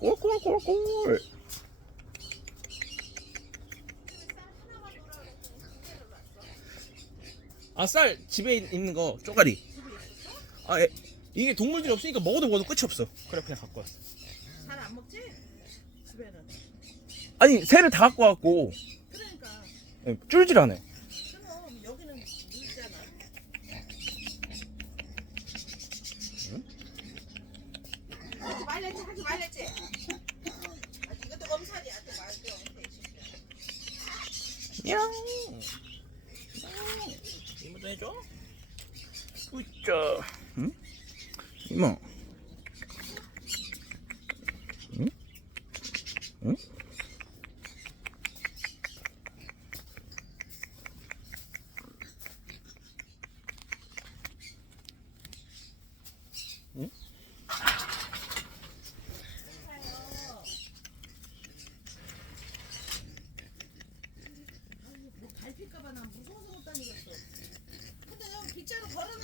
꼴꼴꼴꼴. 아쌀 집에 있- 있는 거 쪼가리. 아 예. 이게 동물들이 없으니까 먹어도 먹어도 끝이 없어. 그래 그냥 갖고 왔어. 잘 안 먹지? 집에는. 아니 새를 다 갖고 왔고 그러니까. 예, 쫄질. 그럼 여기는 물잖아. 하지 말랬지 하지 말랬지. 아, 이것도 엄살이야. 또 말도 냥. 이모도 해줘. 우짜. 응? 이모. 응?